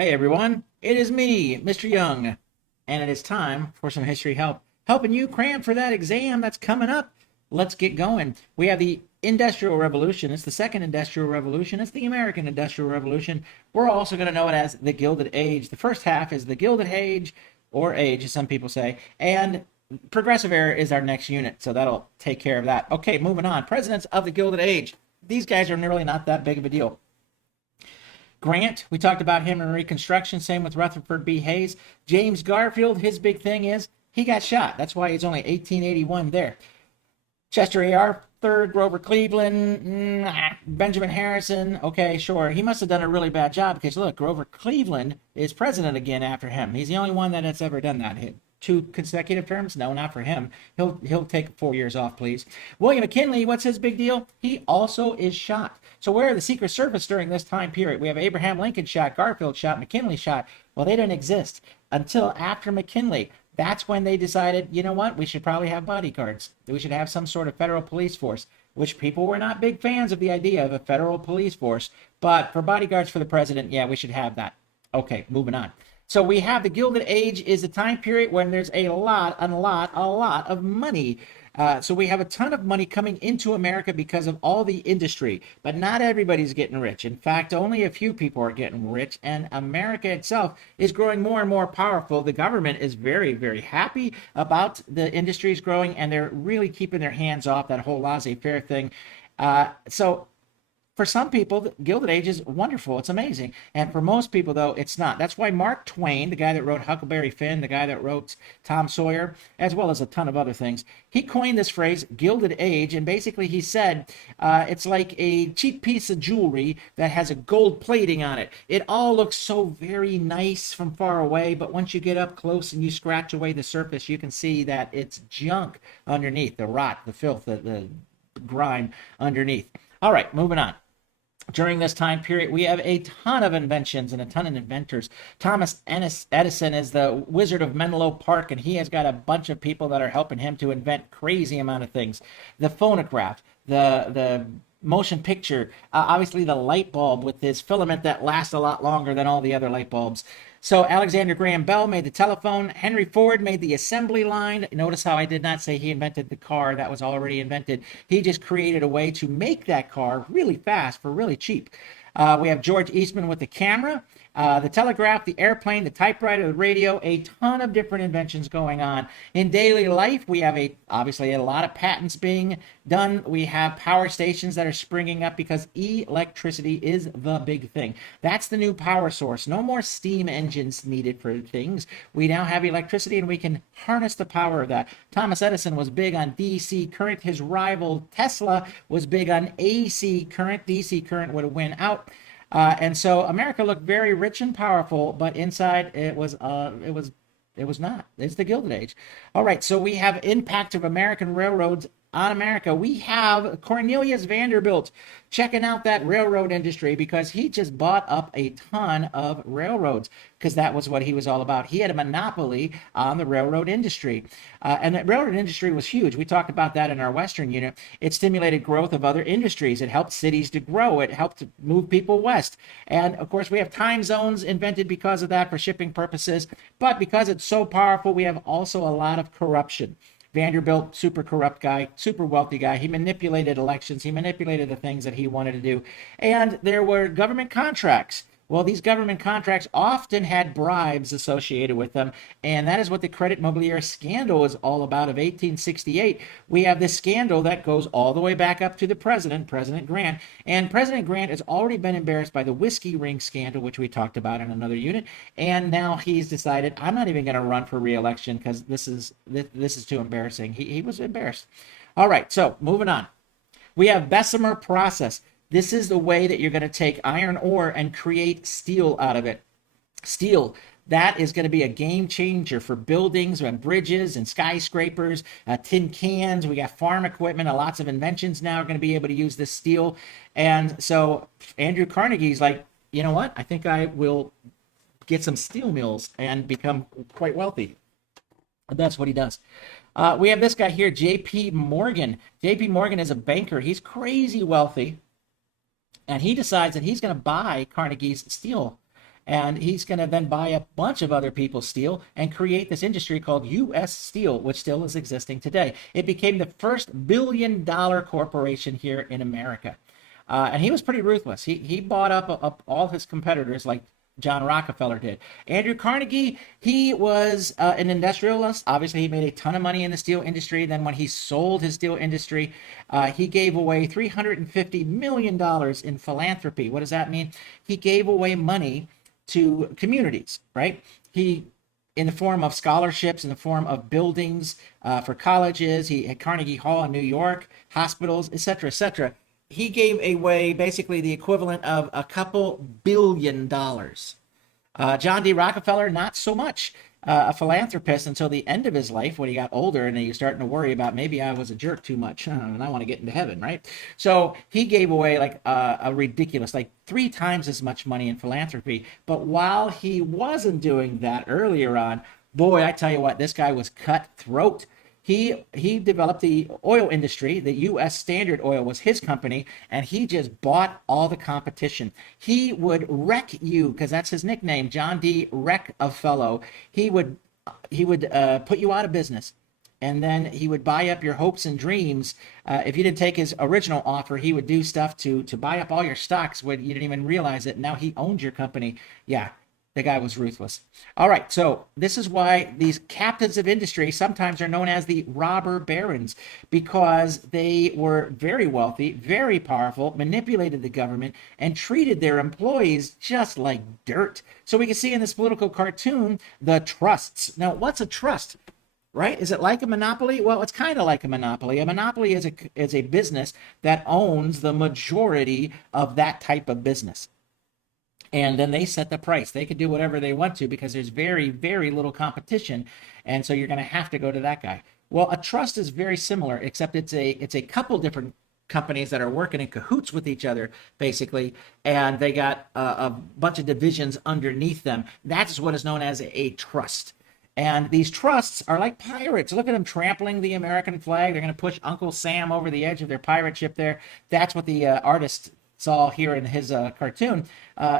Hey everyone, it is me, Mr. Young, and it is time for some history help. Helping you cram for that exam that's coming up. Let's get going. We have the Industrial Revolution. It's the second Industrial Revolution. It's the American Industrial Revolution. We're also going to know it as the Gilded Age. The first half is the Gilded Age, or Age, as some people say, and Progressive Era is our next unit, so that'll take care of that. Okay, moving on. Presidents of the Gilded Age. These guys are really not that big of a deal. Grant, we talked about him in Reconstruction. Same with Rutherford B. Hayes. James Garfield, his big thing is he got shot. That's why he's only 1881 there. Chester A. Arthur, Grover Cleveland, Benjamin Harrison. Okay, sure. He must have done a really bad job because look, Grover Cleveland is president again after him. He's the only one that has ever done that. Two consecutive terms? No, not for him. He'll take 4 years off, please. William McKinley, what's his big deal? He also is shot. So where are the Secret Service during this time period? We have Abraham Lincoln shot, Garfield shot, McKinley shot. Well, they didn't exist until after McKinley. That's when they decided, you know what, we should probably have bodyguards. We should have some sort of federal police force, which people were not big fans of the idea of a federal police force. But for bodyguards for the president, yeah, we should have that. Okay, moving on. So we have the Gilded Age is a time period when there's a lot of money. So we have a ton of money coming into America because of all the industry, but not everybody's getting rich. In fact, only a few people are getting rich, and America itself is growing more and more powerful. The government is very, very happy about the industries growing, and they're really keeping their hands off that whole laissez-faire thing. So for some people, the Gilded Age is wonderful. It's amazing. And for most people, though, it's not. That's why Mark Twain, the guy that wrote Huckleberry Finn, the guy that wrote Tom Sawyer, as well as a ton of other things, he coined this phrase, Gilded Age. And basically he said it's like a cheap piece of jewelry that has a gold plating on it. It all looks so very nice from far away, but once you get up close and you scratch away the surface, you can see that it's junk underneath, the rot, the filth, the grime underneath. All right, moving on. During this time period, we have a ton of inventions and a ton of inventors. Thomas Edison is the Wizard of Menlo Park, and he has got a bunch of people that are helping him to invent crazy amount of things. The phonograph, the motion picture, obviously the light bulb with this filament that lasts a lot longer than all the other light bulbs. So Alexander Graham Bell made the telephone. Henry Ford made the assembly line. Notice how I did not say he invented the car. That was already invented. He just created a way to make that car really fast for really cheap. We have George Eastman with the camera, the telegraph, the airplane, the typewriter, the radio, a ton of different inventions going on. In daily life, we have obviously a lot of patents being done. We have power stations that are springing up because electricity is the big thing. That's the new power source. No more steam engines needed for things. We now have electricity and we can harness the power of that. Thomas Edison was big on DC current. His rival Tesla was big on AC current. DC current would win out. And so America looked very rich and powerful, but inside it was not. It's the Gilded Age. All right, so we have impact of American railroads on America. We have Cornelius Vanderbilt checking out that railroad industry because he just bought up a ton of railroads because that was what he was all about. He had a monopoly on the railroad industry. And the railroad industry was huge. We talked about that in our Western unit. It stimulated growth of other industries. It helped cities to grow. It helped to move people west. And of course, we have time zones invented because of that for shipping purposes. But because it's so powerful, we have also a lot of corruption. Vanderbilt, super corrupt guy, super wealthy guy. He manipulated elections. He manipulated the things that he wanted to do. And there were government contracts. Well, these government contracts often had bribes associated with them, and that is what the Credit Mobilier scandal is all about of 1868. We have this scandal that goes all the way back up to the president, President Grant, and President Grant has already been embarrassed by the whiskey ring scandal, which we talked about in another unit, and now he's decided, I'm not even going to run for re-election because this is too embarrassing. He was embarrassed. All right, so moving on. We have Bessemer process. This is the way that you're going to take iron ore and create steel out of it. Steel, that is going to be a game changer for buildings and bridges and skyscrapers, tin cans. We got farm equipment. Lots of inventions now are going to be able to use this steel. And so Andrew Carnegie's like, you know what? I think I will get some steel mills and become quite wealthy. And that's what he does. We have this guy here, J.P. Morgan. J.P. Morgan is a banker. He's crazy wealthy. And he decides that he's going to buy Carnegie's steel. And he's going to then buy a bunch of other people's steel and create this industry called U.S. Steel, which still is existing today. It became the first billion-dollar corporation here in America. And he was pretty ruthless. He bought up all his competitors like John Rockefeller did. Andrew Carnegie, he was an industrialist. Obviously, he made a ton of money in the steel industry. Then when he sold his steel industry, he gave away $350 million in philanthropy. What does that mean? He gave away money to communities, right? He in the form of scholarships, in the form of buildings for colleges. He had Carnegie Hall in New York, hospitals, et cetera, et cetera. He gave away basically the equivalent of a couple $billion. John D. Rockefeller, not so much a philanthropist until the end of his life when he got older and he was starting to worry about maybe I was a jerk too much and I want to get into heaven, right? So he gave away like a ridiculous, like 3 times as much money in philanthropy. But while he wasn't doing that earlier on, boy, I tell you what, this guy was cutthroat. He developed the oil industry. The U.S. Standard Oil was his company, and he just bought all the competition. He would wreck you, because that's his nickname, John D. Wreck-a-Fellow. He would put you out of business, and then he would buy up your hopes and dreams. If you didn't take his original offer, he would do stuff to buy up all your stocks when you didn't even realize it. Now he owned your company. Yeah, the guy was ruthless. All right, so this is why these captains of industry sometimes are known as the robber barons, because they were very wealthy, very powerful, manipulated the government, and treated their employees just like dirt. So we can see in this political cartoon the trusts. Now, what's a trust? Right? Is it like a monopoly? Well, it's kind of like a monopoly. A monopoly is a business that owns the majority of that type of business. And then they set the price. They can do whatever they want to because there's very, very little competition. And so you're going to have to go to that guy. Well, a trust is very similar, except it's a couple different companies that are working in cahoots with each other, basically. And they got a bunch of divisions underneath them. That's what is known as a trust. And these trusts are like pirates. Look at them trampling the American flag. They're going to push Uncle Sam over the edge of their pirate ship there. That's what the artist saw here in his cartoon.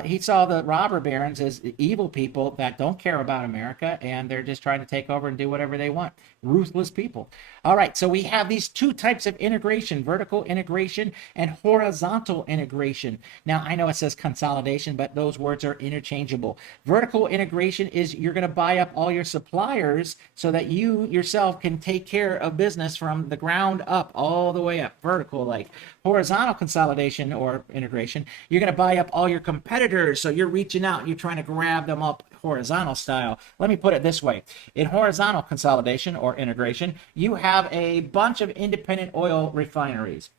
He saw the robber barons as evil people that don't care about America, and they're just trying to take over and do whatever they want. Ruthless people. All right, so we have these 2 types of integration, vertical integration and horizontal integration. Now, I know it says consolidation, but those words are interchangeable. Vertical integration is you're going to buy up all your suppliers so that you yourself can take care of business from the ground up, all the way up, vertical like. Horizontal consolidation or integration, you're going to buy up all your competitors, so you're reaching out and you're trying to grab them up horizontal style. Let me put it this way. In horizontal consolidation or integration, you have a bunch of independent oil refineries.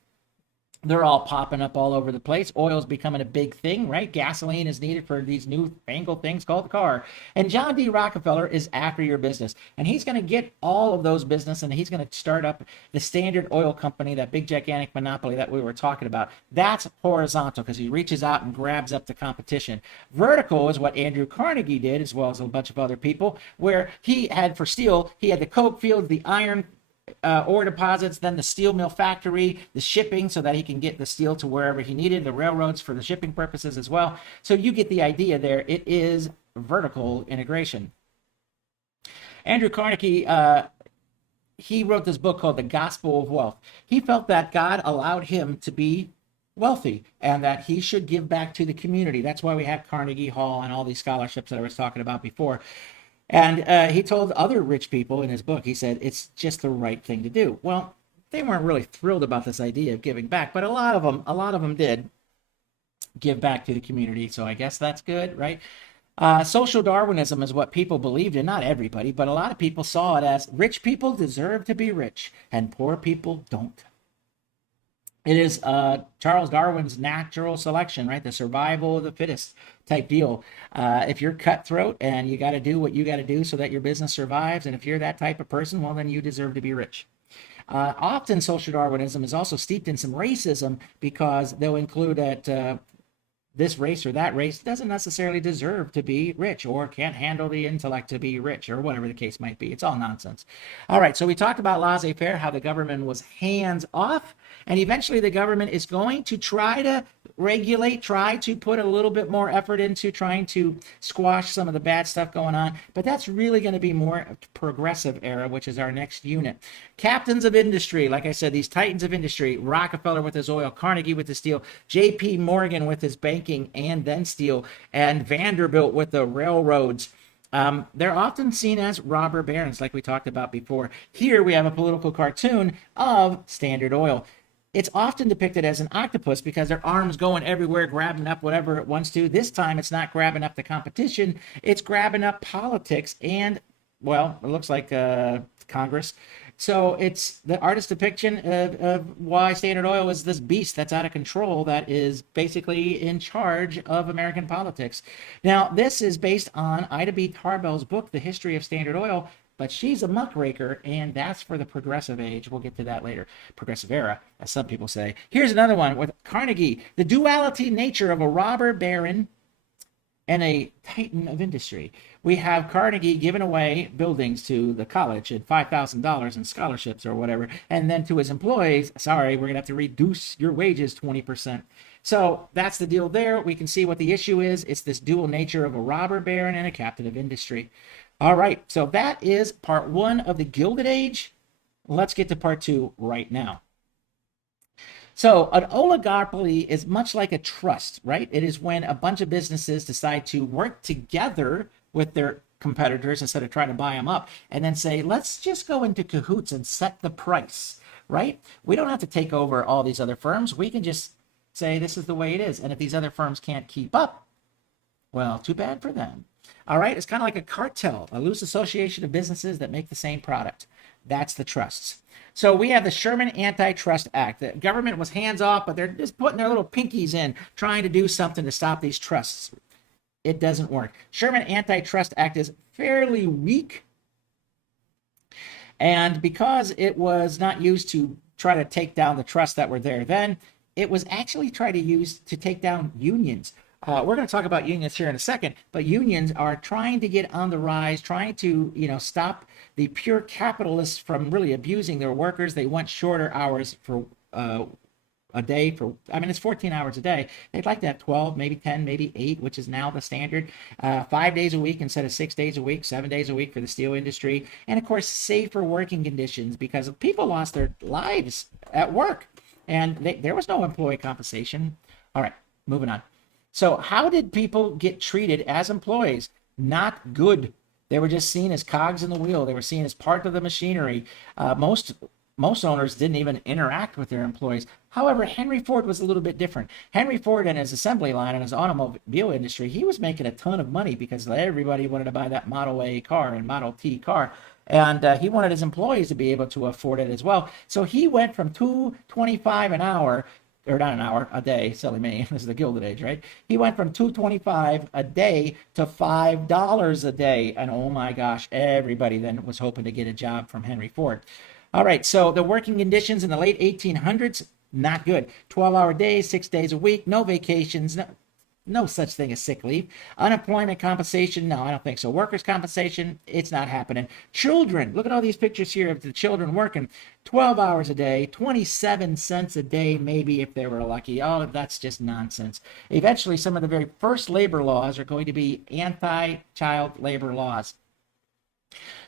They're all popping up all over the place. Oil's becoming a big thing, right? Gasoline is needed for these new fangled things called the car. And John D. Rockefeller is after your business. And he's going to get all of those business, and he's going to start up the Standard Oil Company, that big gigantic monopoly that we were talking about. That's horizontal because he reaches out and grabs up the competition. Vertical is what Andrew Carnegie did, as well as a bunch of other people, where he had for steel, he had the coke fields, the iron ore deposits, then the steel mill factory, the shipping so that he can get the steel to wherever he needed, the railroads for the shipping purposes as well. So you get the idea there. It is vertical integration. Andrew Carnegie, he wrote this book called The Gospel of Wealth. He felt that God allowed him to be wealthy and that he should give back to the community. That's why we have Carnegie Hall and all these scholarships that I was talking about before. And he told other rich people in his book, he said, it's just the right thing to do. Well, they weren't really thrilled about this idea of giving back, but a lot of them did give back to the community. So I guess that's good, right? Social Darwinism is what people believed in. Not everybody, but a lot of people saw it as rich people deserve to be rich and poor people don't. It is Charles Darwin's natural selection, right? The survival of the fittest type deal. If you're cutthroat and you got to do what you got to do so that your business survives, and if you're that type of person, well, then you deserve to be rich. Often social Darwinism is also steeped in some racism because they'll include that this race or that race doesn't necessarily deserve to be rich or can't handle the intellect to be rich or whatever the case might be. It's all nonsense. All right, so we talked about laissez-faire, how the government was hands off, and eventually the government is going to try to regulate, try to put a little bit more effort into trying to squash some of the bad stuff going on. But that's really going to be more progressive era, which is our next unit. Captains of industry, like I said, these titans of industry, Rockefeller with his oil, Carnegie with his steel, J.P. Morgan with his banking and then steel, and Vanderbilt with the railroads. They're often seen as robber barons, like we talked about before. Here we have a political cartoon of Standard Oil. It's often depicted as an octopus because their arms going everywhere, grabbing up whatever it wants to. This time it's not grabbing up the competition, it's grabbing up politics and, well, it looks like Congress. So it's the artist's depiction of why Standard Oil is this beast that's out of control, that is basically in charge of American politics. Now, this is based on Ida B. Tarbell's book, The History of Standard Oil, but she's a muckraker, and that's for the progressive age. We'll get to that later. Progressive era, as some people say. Here's another one with Carnegie. The duality nature of a robber baron and a titan of industry. We have Carnegie giving away buildings to the college and $5,000 in scholarships or whatever, and then to his employees, sorry, we're going to have to reduce your wages 20%. So that's the deal there. We can see what the issue is. It's this dual nature of a robber baron and a captain of industry. All right, so that is part one of the Gilded Age. Let's get to part two right now. So an oligopoly is much like a trust, right? It is when a bunch of businesses decide to work together with their competitors instead of trying to buy them up, and then say, let's just go into cahoots and set the price, right? We don't have to take over all these other firms. We can just say this is the way it is. And if these other firms can't keep up, well, too bad for them. All right, it's kind of like a cartel, a loose association of businesses that make the same product. That's the trusts. So we have the Sherman Antitrust Act. The government was hands off, but they're just putting their little pinkies in, trying to do something to stop these trusts. It doesn't work. Sherman Antitrust Act is fairly weak. And because it was not used to try to take down the trusts that were there then, it was actually tried to use to take down unions. We're going to talk about unions here in a second, but unions are trying to get on the rise, trying to, stop the pure capitalists from really abusing their workers. They want shorter hours for a day. It's 14 hours a day. They'd like to have 12, maybe 10, maybe 8, which is now the standard. 5 days a week instead of 6 days a week, 7 days a week for the steel industry. And of course, safer working conditions, because people lost their lives at work and there was no employee compensation. All right, moving on. So how did people get treated as employees? Not good. They were just seen as cogs in the wheel. They were seen as part of the machinery. Most owners didn't even interact with their employees. However, Henry Ford was a little bit different. Henry Ford and his assembly line and his automobile industry, he was making a ton of money because everybody wanted to buy that Model A car and Model T car. And he wanted his employees to be able to afford it as well. So he went from $2.25 an hour, or not an hour, a day, silly me, this is the Gilded Age, right? He went from $2.25 a day to $5 a day. And oh my gosh, everybody then was hoping to get a job from Henry Ford. All right, so the working conditions in the late 1800s, not good. 12-hour days, 6 days a week, no vacations, no such thing as sick leave. Unemployment compensation, no, I don't think so. Workers' compensation, it's not happening. Children, look at all these pictures here of the children working 12 hours a day, 27 cents a day, maybe if they were lucky. Oh, that's just nonsense. Eventually, some of the very first labor laws are going to be anti-child labor laws.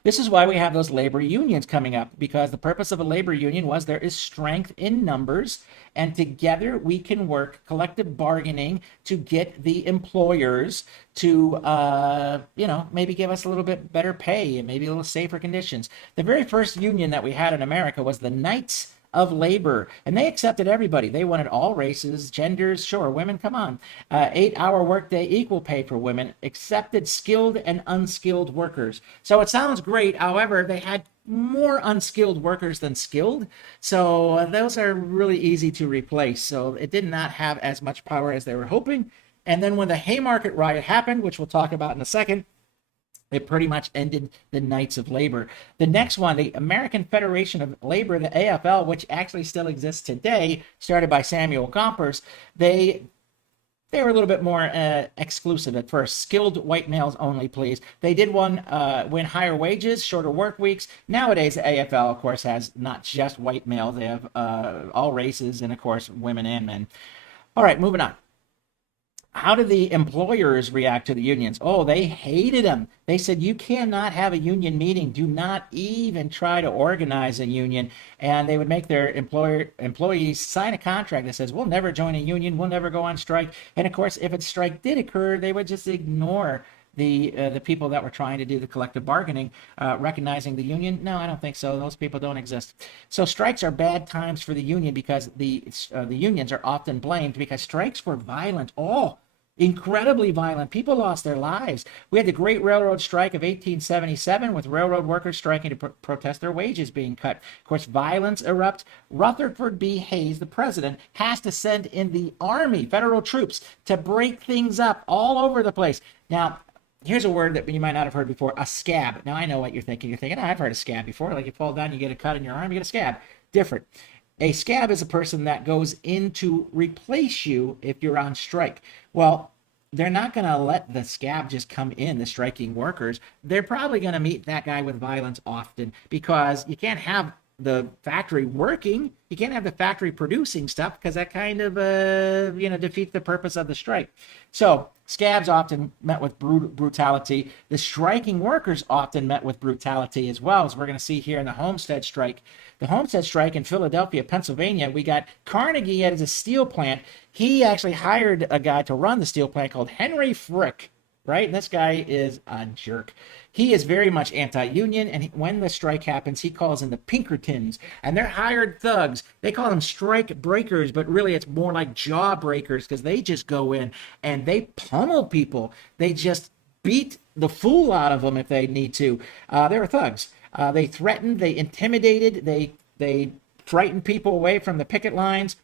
This is why we have those labor unions coming up, because the purpose of a labor union was there is strength in numbers, and together we can work collective bargaining to get the employers to, maybe give us a little bit better pay and maybe a little safer conditions. The very first union that we had in America was the Knights of Labor, and they accepted everybody. They wanted all races, genders, sure, women, come on. 8-hour workday, equal pay for women, accepted skilled and unskilled workers. So it sounds great. However, they had more unskilled workers than skilled. So those are really easy to replace. So it did not have as much power as they were hoping. And then when the Haymarket riot happened, which we'll talk about in a second, it pretty much ended the Knights of Labor. The next one, the American Federation of Labor, the AFL, which actually still exists today, started by Samuel Gompers, they were a little bit more exclusive at first. Skilled white males only, please. They did win higher wages, shorter work weeks. Nowadays, the AFL, of course, has not just white males. They have all races and, of course, women and men. All right, moving on. how did the employers react to the unions? Oh, they hated them. They said, you cannot have a union meeting. Do not even try to organize a union. And they would make their employees sign a contract that says, we'll never join a union. We'll never go on strike. And of course, if a strike did occur, they would just ignore the people that were trying to do the collective bargaining, recognizing the union. No, I don't think so. Those people don't exist. So strikes are bad times for the union because the unions are often blamed because strikes were violent. Oh, incredibly violent. People lost their lives. We had the Great Railroad Strike of 1877 with railroad workers striking to protest their wages being cut. Of course, violence erupts. Rutherford B. Hayes, the president, has to send in the army, federal troops, to break things up all over the place. Now, here's a word that you might not have heard before, a scab. Now, I know what you're thinking. You're thinking, oh, I've heard of scab before. Like you fall down, you get a cut in your arm, you get a scab. Different. A scab is a person that goes in to replace you if you're on strike. Well, they're not going to let the scab just come in, the striking workers. They're probably going to meet that guy with violence often because you can't have the factory working. You can't have the factory producing stuff because that kind of, defeats the purpose of the strike. So scabs often met with brutality. The striking workers often met with brutality as well, as we're going to see here in the Homestead Strike. The Homestead Strike in Philadelphia, Pennsylvania, we got Carnegie at a steel plant. He actually hired a guy to run the steel plant called Henry Frick, right? And this guy is a jerk. He is very much anti-union, and when the strike happens, he calls in the Pinkertons, and they're hired thugs. They call them strike breakers, but really it's more like jaw breakers because they just go in and they pummel people. They just beat the fool out of them if they need to. They were thugs. They threatened, they intimidated, they frightened people away from the picket lines.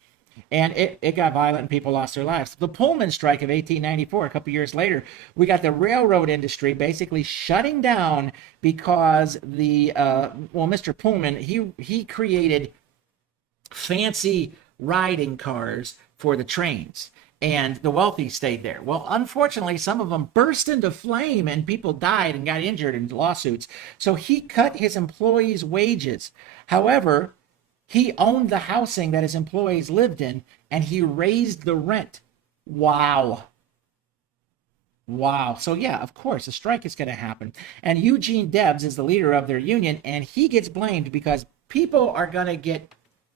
And it got violent and people lost their lives. The Pullman strike of 1894, a couple years later, we got the railroad industry basically shutting down because Mr. Pullman, he created fancy riding cars for the trains. And the wealthy stayed there. Well, unfortunately, some of them burst into flame and people died and got injured in lawsuits. So he cut his employees' wages. However, he owned the housing that his employees lived in, and he raised the rent. Wow. So yeah, of course, a strike is going to happen. And Eugene Debs is the leader of their union, and he gets blamed because people are going to get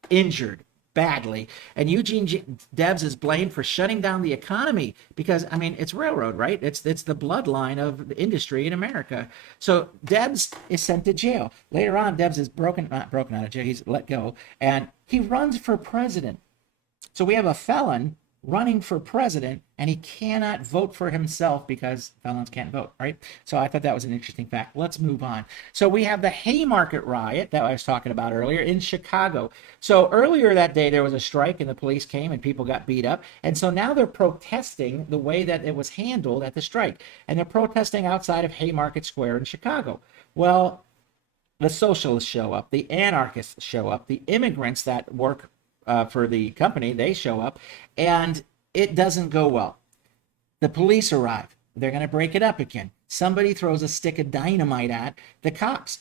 injured badly. And Eugene Debs is blamed for shutting down the economy because, I mean, it's railroad, right? It's the bloodline of the industry in America. So Debs is sent to jail. Later on, Debs is not broken out of jail, he's let go, and he runs for president. So we have a felon running for president, and he cannot vote for himself because felons can't vote, right? So I thought that was an interesting fact. Let's move on. So we have the Haymarket riot that I was talking about earlier in Chicago. So earlier that day, there was a strike and the police came and people got beat up. And so now they're protesting the way that it was handled at the strike. And they're protesting outside of Haymarket Square in Chicago. Well, the socialists show up, the anarchists show up, the immigrants that work for the company, they show up, and it doesn't go well. The police arrive. They're going to break it up again. Somebody throws a stick of dynamite at the cops.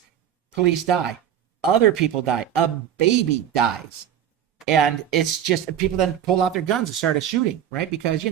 Police die. Other people die. A baby dies. And it's just people then pull out their guns and started shooting, right? Because,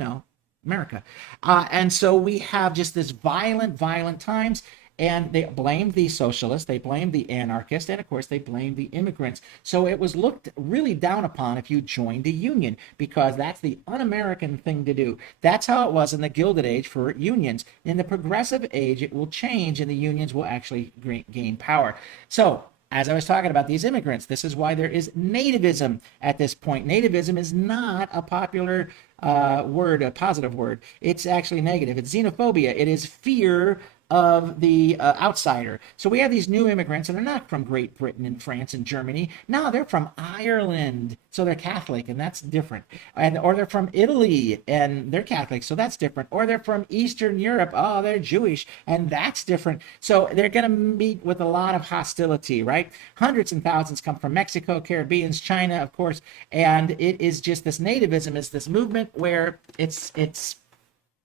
America. And so we have just this violent times. And they blamed the socialists, they blamed the anarchists, and of course they blamed the immigrants. So it was looked really down upon if you joined a union, because that's the un-American thing to do. That's how it was in the Gilded Age for unions. In the Progressive Age, it will change and the unions will actually gain power. So, as I was talking about these immigrants, this is why there is nativism at this point. Nativism is not a popular word, a positive word. It's actually negative. It's xenophobia. It is fear of the outsider. So we have these new immigrants, and they're not from Great Britain and France and Germany. No, they're from Ireland. So they're Catholic, and that's different. Or they're from Italy, and they're Catholic, so that's different. Or they're from Eastern Europe. Oh, they're Jewish, and that's different. So they're going to meet with a lot of hostility, right? Hundreds and thousands come from Mexico, Caribbeans, China, of course. And it is just this nativism is this movement where it's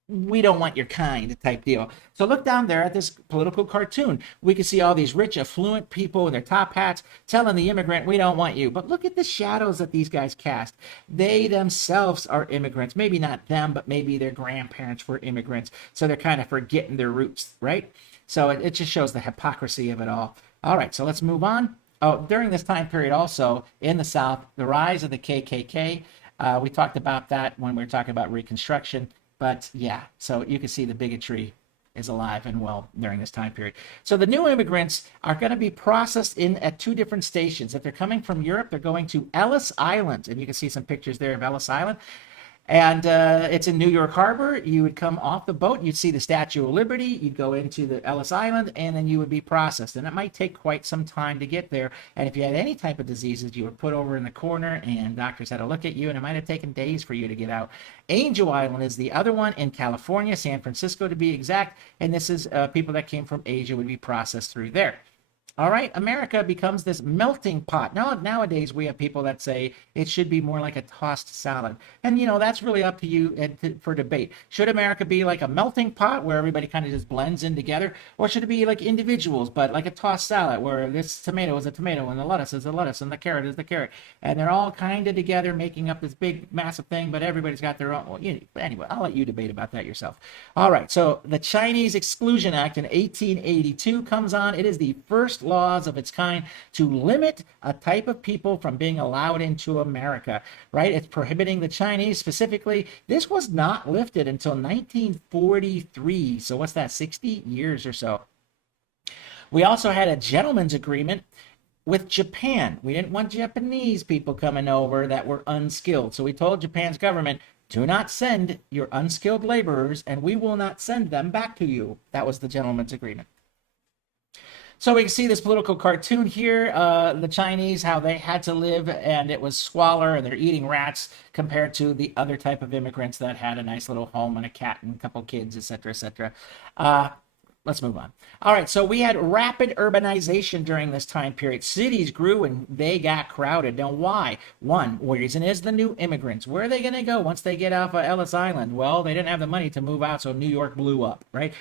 we don't want your kind type deal. So look down there at this political cartoon. We can see all these rich, affluent people in their top hats telling the immigrant, we don't want you. But look at the shadows that these guys cast. They themselves are immigrants. Maybe not them, but maybe their grandparents were immigrants. So they're kind of forgetting their roots, right? So it just shows the hypocrisy of it all. All right, so let's move on. Oh, during this time period also in the South, the rise of the KKK. We talked about that when we were talking about Reconstruction. But yeah, so you can see the bigotry is alive and well during this time period. So the new immigrants are going to be processed in at two different stations. If they're coming from Europe, they're going to Ellis Island. And you can see some pictures there of Ellis Island. And it's in New York Harbor. You would come off the boat, you'd see the Statue of Liberty, you'd go into the Ellis Island, and then you would be processed. And it might take quite some time to get there. And if you had any type of diseases, you were put over in the corner, and doctors had to look at you, and it might have taken days for you to get out. Angel Island is the other one in California, San Francisco to be exact. And this is people that came from Asia would be processed through there. All right, America becomes this melting pot. Nowadays, we have people that say it should be more like a tossed salad. And, that's really up to you for debate. Should America be like a melting pot where everybody kind of just blends in together? Or should it be like individuals, but like a tossed salad where this tomato is a tomato and the lettuce is a lettuce and the carrot is the carrot? And they're all kind of together making up this big, massive thing, but everybody's got their own. Well, anyway, I'll let you debate about that yourself. All right, so the Chinese Exclusion Act in 1882 comes on. It is the first laws of its kind to limit a type of people from being allowed into America, right? It's prohibiting the Chinese specifically. This was not lifted until 1943. So what's that, 60 years or so? We also had a gentleman's agreement with Japan. We didn't want Japanese people coming over that were unskilled. So we told Japan's government, do not send your unskilled laborers, and we will not send them back to you. That was the gentleman's agreement. So we can see this political cartoon here, the Chinese, how they had to live, and it was squalor, and they're eating rats compared to the other type of immigrants that had a nice little home and a cat and a couple kids, etc., etc. Let's move on. All right, so we had rapid urbanization during this time period. Cities grew and they got crowded. Now, why? One reason is the new immigrants. Where are they going to go once they get off of Ellis Island? Well, they didn't have the money to move out, so New York blew up, right?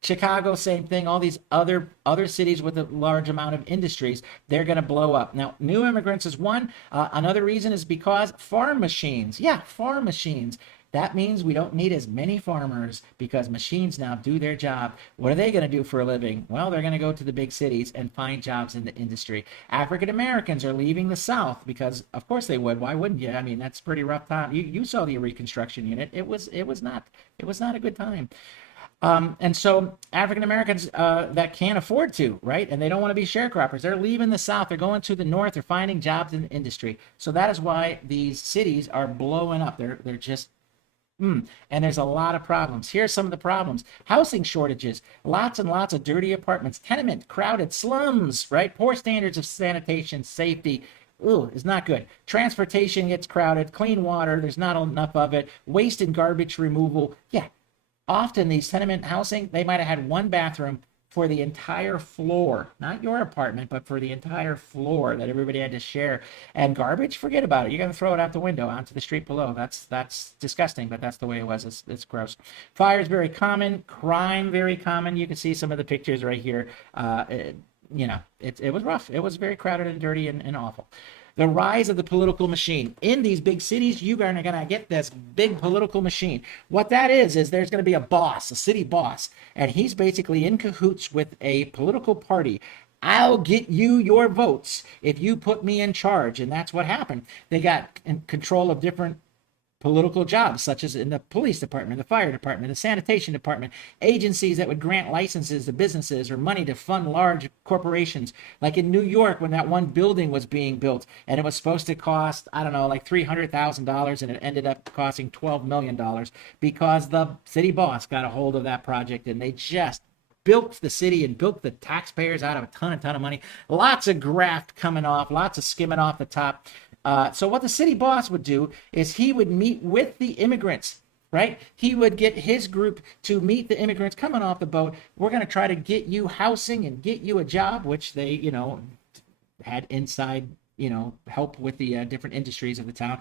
Chicago, same thing. All these other cities with a large amount of industries, they're going to blow up. Now, new immigrants is one. Another reason is because farm machines. Yeah, farm machines. That means we don't need as many farmers because machines now do their job. What are they going to do for a living? Well, they're going to go to the big cities and find jobs in the industry. African Americans are leaving the South because, of course, they would. Why wouldn't you? I mean, that's a pretty rough time. You saw the Reconstruction unit. It was not a good time. And so African Americans that can't afford to, right? And they don't want to be sharecroppers. They're leaving the South. They're going to the North. They're finding jobs in the industry. So that is why these cities are blowing up. They're just and there's a lot of problems. Here's some of the problems. Housing shortages, lots and lots of dirty apartments, tenement, crowded slums, right? Poor standards of sanitation, safety. Ooh, is not good. Transportation gets crowded, clean water, there's not enough of it, waste and garbage removal. Yeah, often these tenement housing, they might have had one bathroom for the entire floor, not your apartment, but for the entire floor that everybody had to share. And garbage, forget about it. You're going to throw it out the window onto the street below. That's disgusting, but that's the way it was. It's gross. Fires very common. Crime very common. You can see some of the pictures right here. It was rough. It was very crowded and dirty and awful. The rise of the political machine. In these big cities, you are going to get this big political machine. What that is there's going to be a boss, a city boss, and he's basically in cahoots with a political party. I'll get you your votes if you put me in charge. And that's what happened. They got in control of different political jobs, such as in the police department, the fire department, the sanitation department, agencies that would grant licenses to businesses or money to fund large corporations. Like in New York, when that one building was being built and it was supposed to cost, I don't know, like $300,000, and it ended up costing $12 million because the city boss got a hold of that project and they just built the city and built the taxpayers out of a ton of money. Lots of graft coming off, lots of skimming off the top. So what the city boss would do is he would meet with the immigrants, right? He would get his group to meet the immigrants coming off the boat. We're going to try to get you housing and get you a job, which they, had inside, help with the different industries of the town.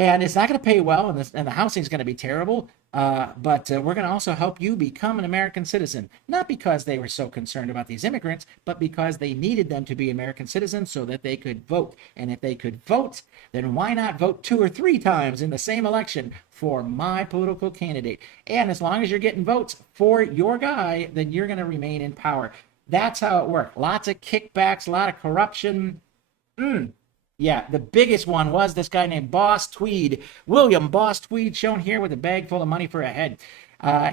And it's not going to pay well, and the housing is going to be terrible. But we're going to also help you become an American citizen, not because they were so concerned about these immigrants, but because they needed them to be American citizens so that they could vote. And if they could vote, then why not vote 2 or 3 times in the same election for my political candidate? And as long as you're getting votes for your guy, then you're going to remain in power. That's how it worked. Lots of kickbacks, a lot of corruption. Yeah, the biggest one was this guy named Boss Tweed, William Boss Tweed, shown here with a bag full of money for a head.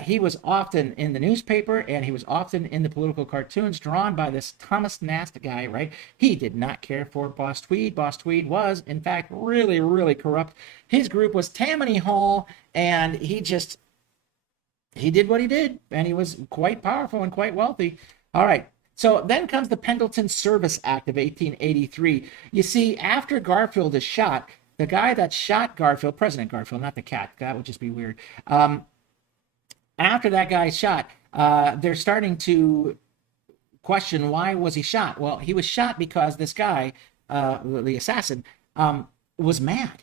He was often in the newspaper, and he was often in the political cartoons drawn by this Thomas Nast guy, right? He did not care for Boss Tweed. Boss Tweed was, in fact, really, really corrupt. His group was Tammany Hall, and he did what he did, and he was quite powerful and quite wealthy. All right. So then comes the Pendleton Service Act of 1883. You see, after Garfield is shot, the guy that shot Garfield, President Garfield, not the cat, that would just be weird. After that guy's shot, they're starting to question, why was he shot? Well, he was shot because this guy, the assassin, was mad.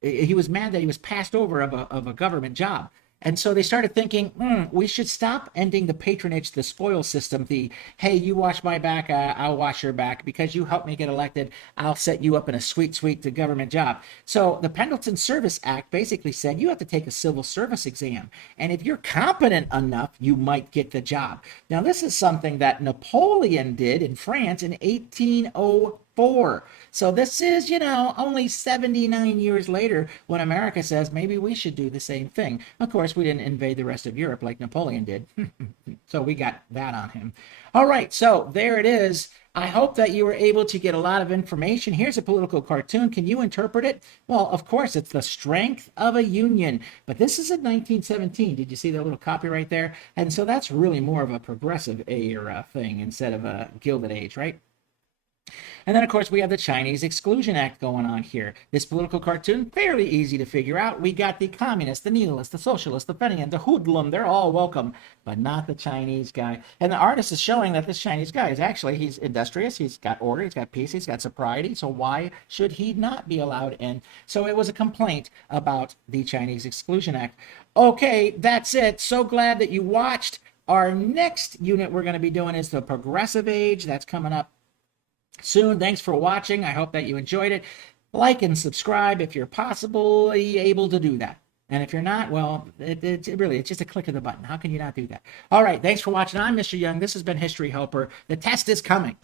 He was mad that he was passed over of a government job. And so they started thinking, we should stop ending the patronage, the spoil system, the, hey, you wash my back, I'll wash your back. Because you helped me get elected, I'll set you up in a sweet government job. So the Pendleton Service Act basically said you have to take a civil service exam. And if you're competent enough, you might get the job. Now, this is something that Napoleon did in France in 1804. So this is, only 79 years later when America says maybe we should do the same thing. Of course, we didn't invade the rest of Europe like Napoleon did. So we got that on him. All right, so there it is. I hope that you were able to get a lot of information. Here's a political cartoon. Can you interpret it? Well, of course, it's the strength of a union. But this is in 1917. Did you see that little copyright there? And so that's really more of a progressive era thing instead of a Gilded Age, right? And then, of course, we have the Chinese Exclusion Act going on here. This political cartoon, fairly easy to figure out. We got the communists, the nihilists, the socialists, the Fenian, the hoodlum. They're all welcome, but not the Chinese guy. And the artist is showing that this Chinese guy is actually, he's industrious, he's got order, he's got peace, he's got sobriety. So why should he not be allowed in? So it was a complaint about the Chinese Exclusion Act. Okay, that's it. So glad that you watched. Our next unit we're going to be doing is the Progressive Age. That's coming up soon. Thanks for watching. I hope that you enjoyed it. Like and subscribe if you're possibly able to do that. And if you're not, well, it's just a click of the button. How can you not do that? All right. Thanks for watching. I'm Mr. Young. This has been History Helper. The test is coming.